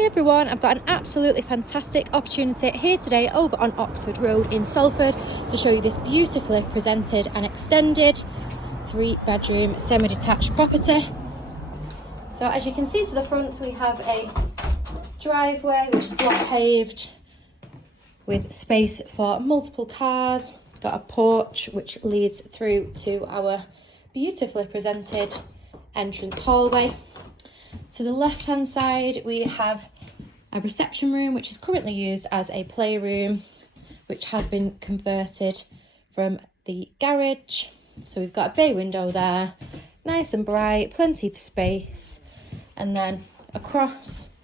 Hi everyone, I've got an absolutely fantastic opportunity here today over on Oxford Road in Salford to show you this beautifully presented and extended 3-bedroom semi-detached property. So as you can see to the front, we have a driveway which is lot paved with space for multiple cars. Got a porch which leads through to our beautifully presented entrance hallway. To the left hand side we have a reception room which is currently used as a playroom, which has been converted from the garage. So we've got a bay window there, nice and bright, plenty of space. And then across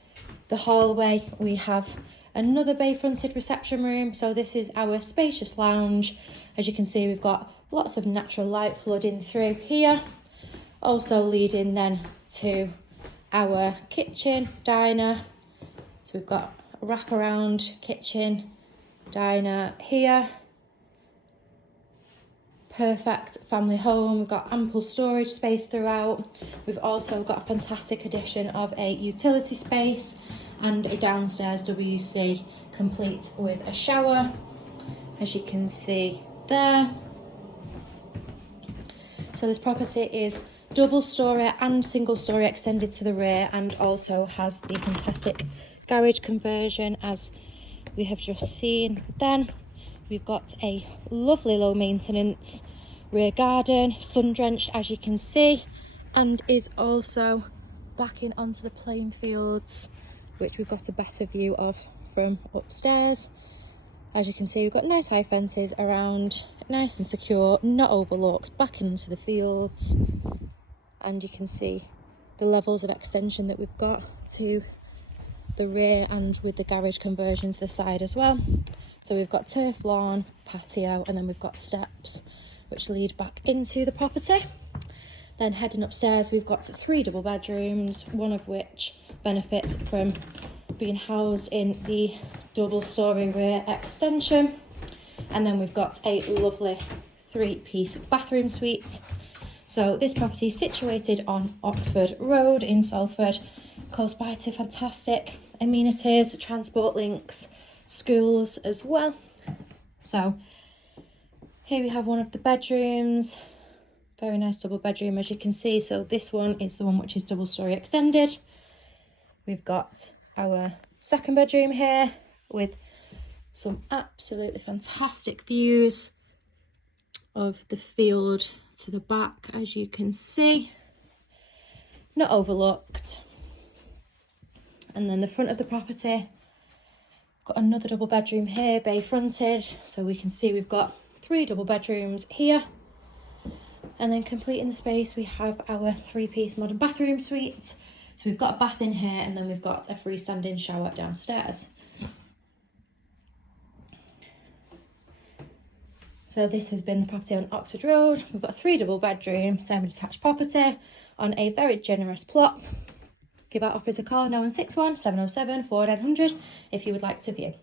the hallway we have another bay fronted reception room. So this is our spacious lounge. As you can see, we've got lots of natural light flooding through here, also leading then to our kitchen diner. So we've got a wraparound kitchen diner here. Perfect family home. We've got ample storage space throughout. We've also got a fantastic addition of a utility space and a downstairs WC complete with a shower, as you can see there. So this property is double storey and single storey extended to the rear, and also has the fantastic garage conversion as we have just seen. Then we've got a lovely low maintenance rear garden, sun drenched as you can see, and is also backing onto the playing fields, which we've got a better view of from upstairs. As you can see, we've got nice high fences around, nice and secure, not overlooked, backing into the fields. And you can see the levels of extension that we've got to the rear, and with the garage conversion to the side as well. So we've got turf lawn, patio, and then we've got steps which lead back into the property. Then heading upstairs, we've got 3 double bedrooms, one of which benefits from being housed in the double storey rear extension. And then we've got a lovely 3-piece bathroom suite. So this property is situated on Oxford Road in Salford, close by to fantastic amenities, transport links, schools as well. So here we have one of the bedrooms, very nice double bedroom as you can see. So this one is the one which is double storey extended. We've got our second bedroom here with some absolutely fantastic views of the field to the back, as you can see, not overlooked. And then the front of the property, got another double bedroom here, bay fronted, so we can see we've got 3 double bedrooms here. And then completing the space we have our 3-piece modern bathroom suite. So we've got a bath in here, and then we've got a freestanding shower downstairs. So this has been the property on Oxford Road. We've got a 3 double bedroom semi-detached property on a very generous plot. Give our offers a call now on 61 707 4900 if you would like to view.